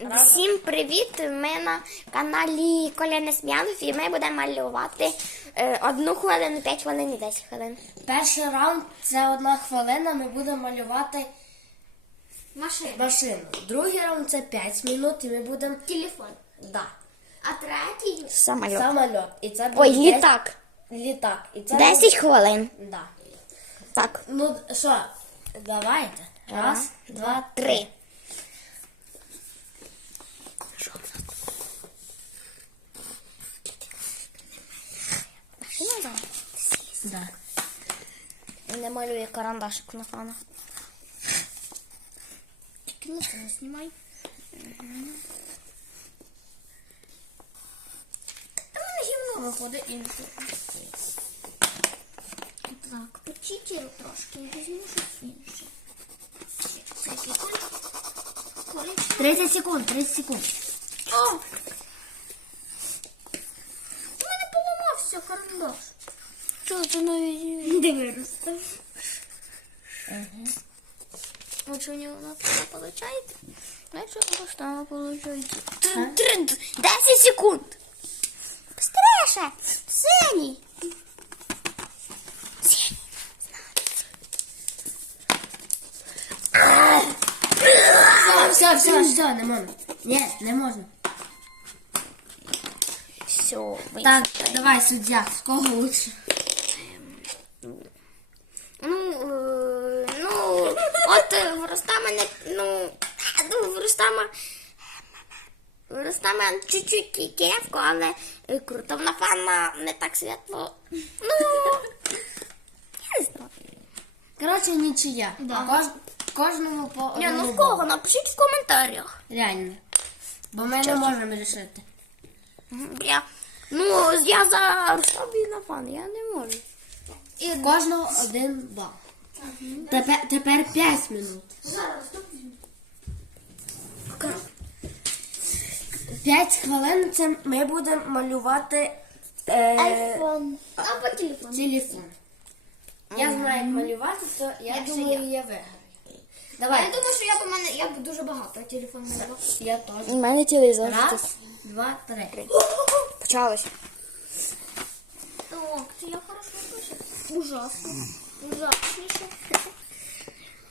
Всім привіт! Ми на каналі Коля Смянов і ми будемо малювати е, одну хвилину, 5 хвилин і 10 хвилин. Перший раунд це одна хвилина, ми будемо малювати Машина. машину. Другий раунд це 5 минут, і ми будемо. Телефон. Да. А третій самоліт. Самольот. І це буде Ой, 10 літак. Літак. І це 10 хвилин. Да. Так. Ну що, давайте. Раз, два, три. Три. Машина зараз? Да. Не малює карандашик на фана. Тільки на це не знімай. Та в мене гівно виходить інше. Так, почитіру трошки, я візьму щось інше. Колір? 30 секунд, 30 секунд. О! У мене поламався карандаш. Що це навіть? Виростав? Вот что у него на получается. Знаешь, что что получается? 10 секунд. Быстрее! Синий. Все, все, все, все, не можна. Ні, не можна. Все, Так, давай, суддя, з кого лучше? Ну, е, ну, от е, в Рустама не, ну, ну, в Рустама, в Рустама чуть-чуть кепку, але е, круто, в Нафана не так світло. Ну, я не знаю. Коротше, нічия. Да. Кож... Кожному по Ні, ну в кого? Напишіть в коментарях. Реально. Бо ми не можемо рішити. Я, ну, я за Рустам і Нафан, я не можу. І кожного один бал. Тепер, тепер 5 минут. Зараз, 5 хвилин це ми будемо малювати е, Айфон. Або телефон. телефон. Я знаю, як малювати, то я Якщо думаю, я. я виграю. Я думаю, що я б мене я дуже багато телефон малював. я теж. У мене телевізор. Раз, два, три. Почалось. Так, це я хорошо пишу. Ужасно. Ужасніше.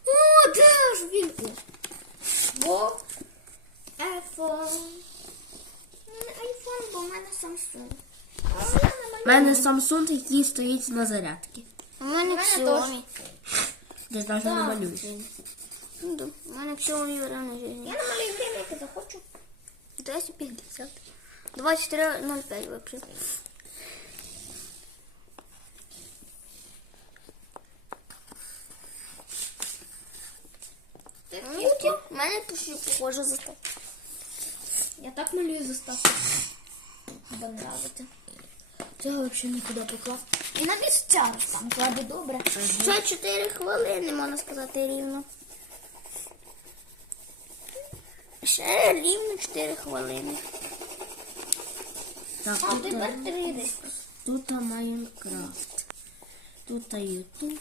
О, де ж він? Бо айфон. У мене айфон, бо в мене Samsung. В У мене Samsung, який стоїть на зарядці. У мене Xiaomi. Ти ж навіть не малюєш. Ну, У мене Xiaomi реально жизнь. Я намалюю время, яке захочу. 250. 24.05 вообще. У мене похоже заставка. Я так малюю заставку. Бо нравиться. Цього взагалі нікуди поклав. І на місця там кладу добре. Ще 4 хвилини, можна сказати, рівно. Ще рівно 4 хвилини. Так, А тепер 3 десь. тут Майнкрафт. Тут Ютуб.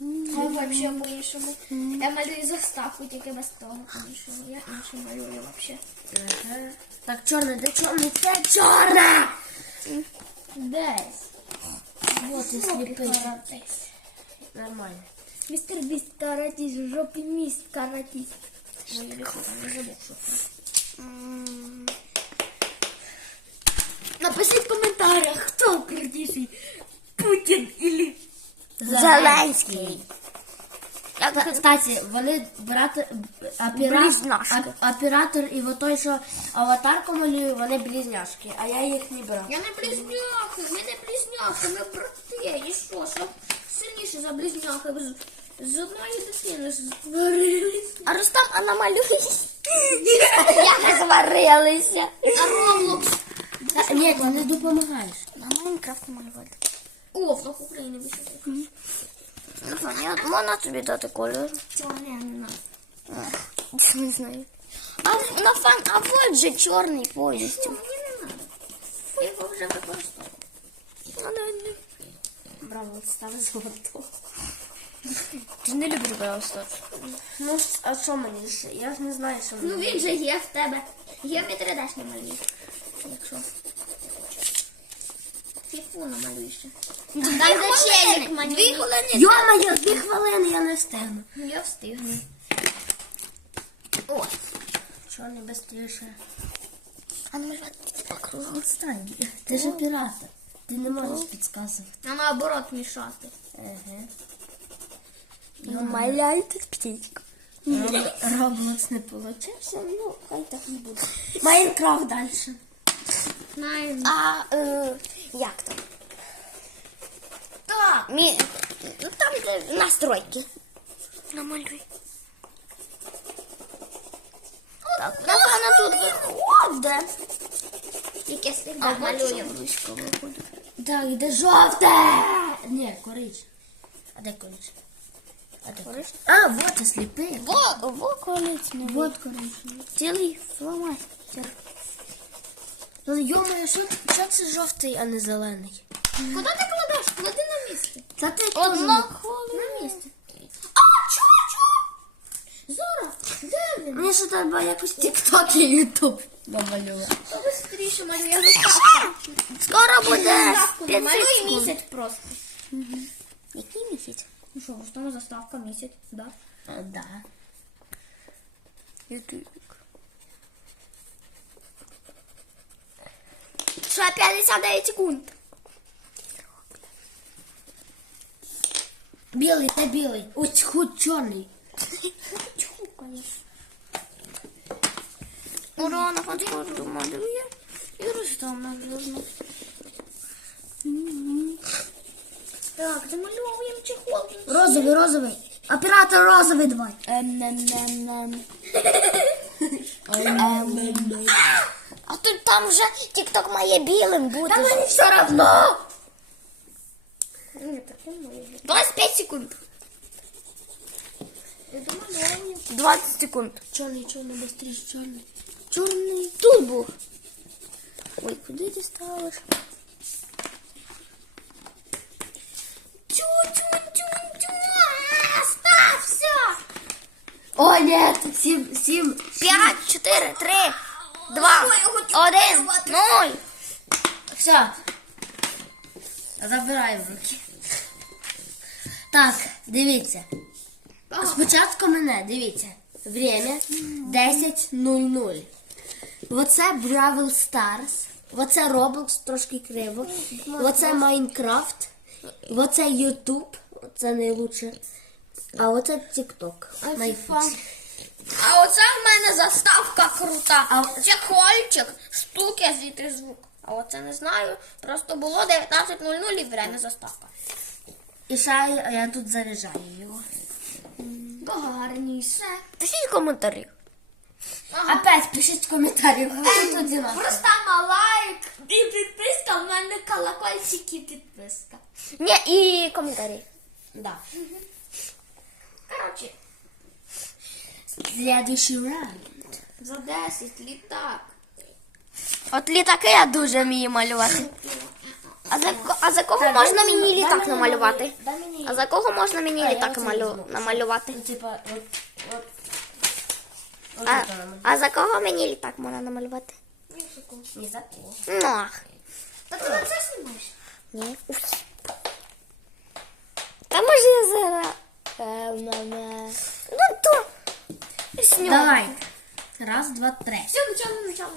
А вообще по-іншому. Я малюю заставку, тільки без того по-іншому. Я інше малюю вообще. Ага. Так, чорний, де чорний? Це чорна! Десь. Вот і сліпий. Нормально. Містер Біст каратіс, в жопі міст каратіс. Напишіть в коментарях, хто крутіший, Путін или Зеленський. Та- Кстати, вони брати оператор, Близняшки. оператор і от той, що аватарку малює, вони близняшки, а я їх не брав. Я не близняхи, ми не близняхи, ми брати. І що, що сильніше за близняхи. З, з одної дитини зварились. А Рустам, а намалюєш? Як зварилися? А Роблокс? Ні, ти не допомагаєш. На Майнкрафт малювати. О, в України вийшов. Я можна тобі дати кольор? Чорний, я не знаю. Не знаю. А на фан, а вот же чорний повністю. Мені не треба. Я його вже використовував. Браво, стави золото. Ти не любиш Brawl Stars. Ну, а що мені ще? Я ж не знаю, що мені. Ну він же є в тебе. Є в 3D не малюєш. Якщо. Фіфу намалюєш. Там де челік малює. Дві хвилини. Йо-моє, дві хвилини я не встигну. Я встигну. О, Що не быстріше? а ну малювати по ти ж оператор. Ти не можеш підказувати. А наоборот мішати. Ага. Маляйте птичку. Роблокс не получився, ну хай так і буде. Майнкрафт далі. Знаємо. А е, як там? Так. Мі... ну, Там, де настройки. Намалюй. Так, напевно, тут виходить. Тільки з тих А малюємо. Так, іде жовте. Ні, корич. А де корич? А корич? А, вот і сліпий. Во, во коаліція. Вот коричневий. Цілий фломастер. Ну, йомаю, що, що це жовтий, а не зелений? Куди ти кладеш? Клади на місце. Та ти Одна На місце. А, чого, чого? Зора, де він? Мені ще треба якось тік-ток і ютуб намалювати. То быстріше малюй, я заставку. Скоро буде. Заставку 5 намалюй секунд. місяць просто. Який місяць? Ну що, ж там заставка місяць, да? А, да. Ютуб. Ще 59 секунд. Білий та білий. Ось худ чорний. Ура, на фанскорду малює. І Рустам наверно. Так, замальовуємо чехол. Розовий, розовий. Оператор розовий давай. Ем-нем-нем-нем. Ем. А тут там вже тік-ток має білим бути. Та мені все равно. Ні, так не малюю. 25 секунд. Домальовую. 20 секунд. Чорний, чорний, быстріше, чорний. Чорний тут був. Ой, куди ти ставиш? О, ні, сім, сім. 5, 4, 3, 2, 1, 0. Все. Забираю в руки. Так, дивіться. Спочатку мене, дивіться. Время 10.00. Оце Бравл Stars. Оце Roblox трошки криво. Оце Майнкрафт. Оце Ютуб. Це найлучше. А оце. Найбільше. А оце в мене заставка крута. А- Чехольчик, штуки звідти звук. А оце не знаю. Просто було 19.00 і время заставка. І ще я, я тут заряджаю його. Гарніше. Пишіть коментарі. Опять пишіть зі нас? Просто лайк і підписка, в мене колокольчик і підписка. Ні, і коментарі. Да. Коротше, Следующий раунд. за 10 літак. От літаки я дуже вмію малювати. А за, а за кого можна мені літак намалювати? А за кого можна мені А, літак малю... намалювати? Ну, типа, от, от. От А, а за кого мені літак можна намалювати? Не за кого. Ну, ах. Та ти на це знімаєш? Ні. Уф. Та може я зараз... Е, мене... Ну то... Сню. Давай. Раз, два, три. Все, почали, почали.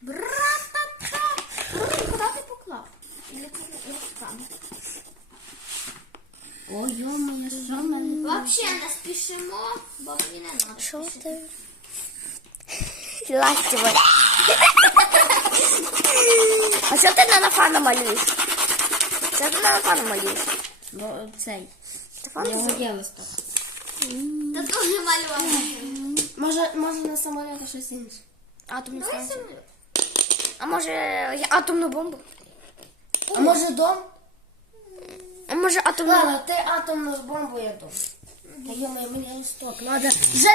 Бра-та-та. Куди ти поклав? Или или там? Ой, ё-моё, що мене? Вообще не спішимо, бо мені не надо. Що ти? Ластівай. А що ти на нафана малюєш? Що ти на нафана малюєш? Ну, цей. Стефан? У нього є листок. Та то не малювати. Може, може на самоліті щось інше. Атомну Давай станцію. самоліт. А може я- атомну бомбу? А може дом? А може атомну... Ладно, ти атомну бомбу я дом. Та ё-моё, мені листок. Надо. Вже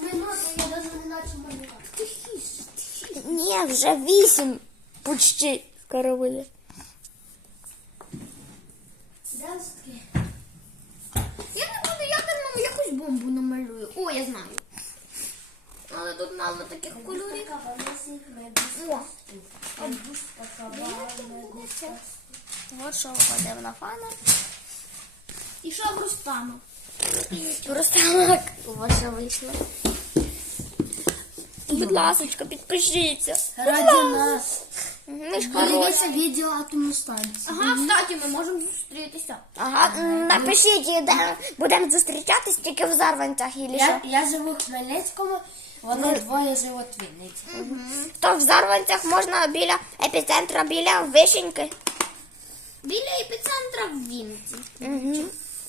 9 минут, я даже не начал малювати. Ні, вже вісім. Почти скоро буде. Я не буду ядерному, якусь бомбу намалюю. О, я знаю. Але тут мало таких кольорів. О, От що виходив на фана. і що в Рустану? Просто так ваше вийшло. Будь ласочка, підпишіться. Ради нас. Ми ж хороші. Дивіться відео атомну станцію. Ага, кстати, ми можемо зустрітися. Ага, напишіть, де будемо зустрічатись тільки в Зарванцях Я, я живу в Хмельницькому, вони двоє живуть в То в Зарванцях можна біля епіцентра, біля вишеньки. Біля епіцентра в Вінниці.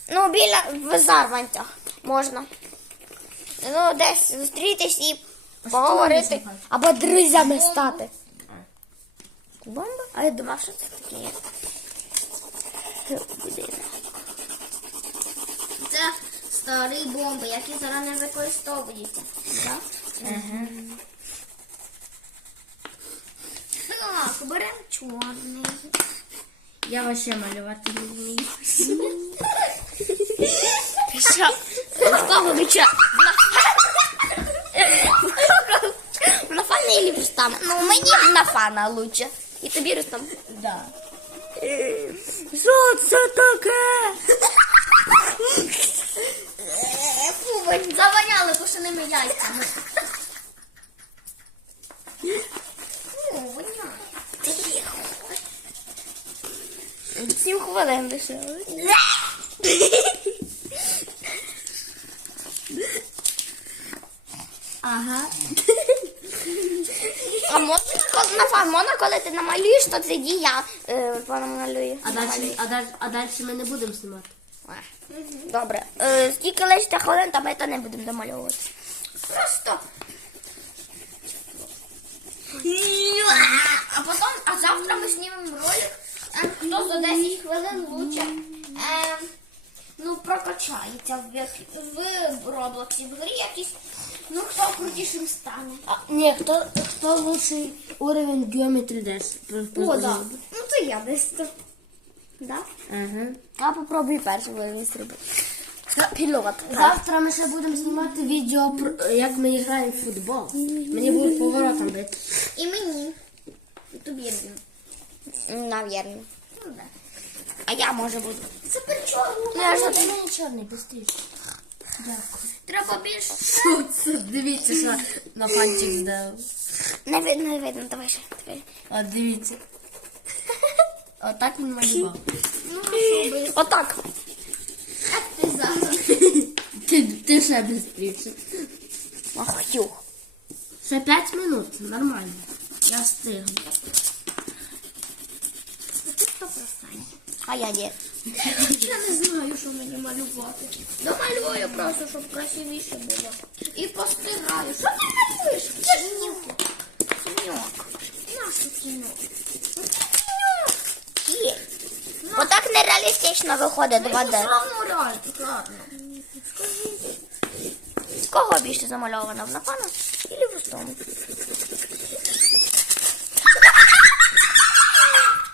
Ну, біля в Зарванцях можна. Ну, десь зустрітись і поговорити. Або друзями стати. Бомба? А я думав, що це таке. Будинок. Це старі бомби, які зараз не використовуються. Так? Так, беремо чорний. Я вообще малювати не вмію. Що? Кого бича? На фана или Рустама? Ну, мені на фана лучше. І тобі Рустам. Да. Що це таке? Фу, ви заваняли пошеними яйцями. Фу, воняє. Сім хвилин лишилось. Ага. А можна на фан, можна, коли ти намалюєш, то тоді я е, понамалюю. А далі, а далі, а далі ми не будемо знімати. Добре. Е, скільки лишиться хвилин, то ми то не будемо домальовувати. Просто. А потім, а завтра ми знімемо ролик, е, за 10 хвилин лучше е, ну, прокачається в, в Роблоксі, в грі якийсь, ну хто крутішим стане. А, ні, хто, хто лучший уровень Geometry Dash? О, да. Ну це я десь то. Да? Ага. Я попробую перший вивіз зробити. Пілот. Завтра ми ще будемо знімати відео, про, як ми граємо в футбол. Мені будуть поворотом бити. І мені. І тобі. Навірно. Да. А я може буду. Це причому. Ну, я ж ти мені чорний, быстріше. Дякую. Треба більше. Що це? Дивіться, що на панчик здав. Не видно, не видно, давай ще. Давай. От дивіться. Отак він малював. Ну, що би. Отак. Як ти зараз? Ти, ти ще быстріше. Ах, юх. Ще 5 минут, нормально. Я встигну. Ти хто простань? А я ні. Я не знаю, що мені малювати. Домалюю просто, щоб красивіше було. І постираю. Що ти малюєш? Це ж нюк. Нюк. Нащо нюк. Є. Отак нереалістично виходить Це 2D. все одно реально, ладно. З кого більше замальовано? В Нафана или в Рустому?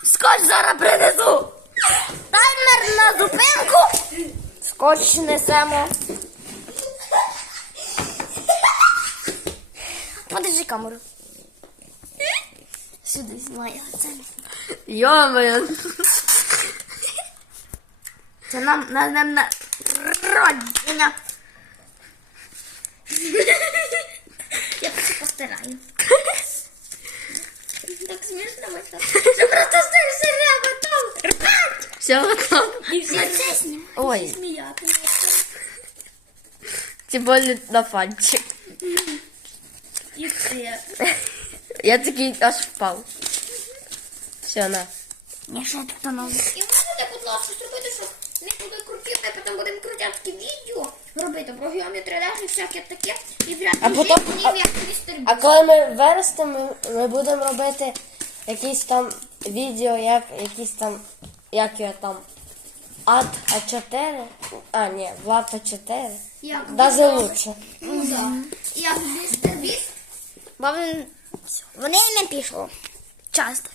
Скотч зараз принесу. Таймер на зупинку. Скотч несемо. Подержи камеру. Сюди знімаю. Йо-моє. це нам на нам на народження. Я просто постираю. Так смішно вийшло. Що просто стоїш ряба там. Рвать! Все готово. І всі це знімають. Ой, тим більше на панчик. І це. Я такий аж впав. Все, на. Ні, ще тут воно. І можете, будь ласка, зробити, щоб не буде крутити, а потім будемо крутяцькі відео робити про геометрію і всяке таке. І вряд А ли потім- ні як містер А коли ми виростемо, ми будемо робити якісь там відео, як якісь там, як його там, ад А4. А, ні, Влад А4. Як Даже лучше. Ну, да. Як містер Біст. Бо він- вони не пішло. Часто.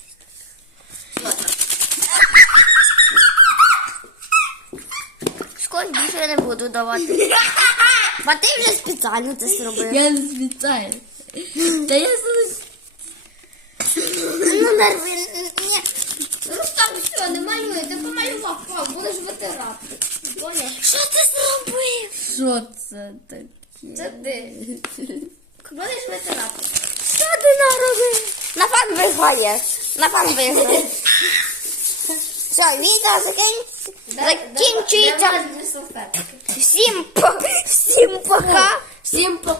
телефон більше не буду давати. Бо ти вже спеціально це зробив. Я не спеціально. Та я. Ну. Рустам, все, не малюй, ти помалював, пап, будеш витирати. Поняв? Що ти зробив? Що це таке? Це ти. Будеш витирати. Що ти наробив? На фан виграє. На фан виграє. Все, відео закінчується. Закінчується. Всім, по- всім пока. Всім пока.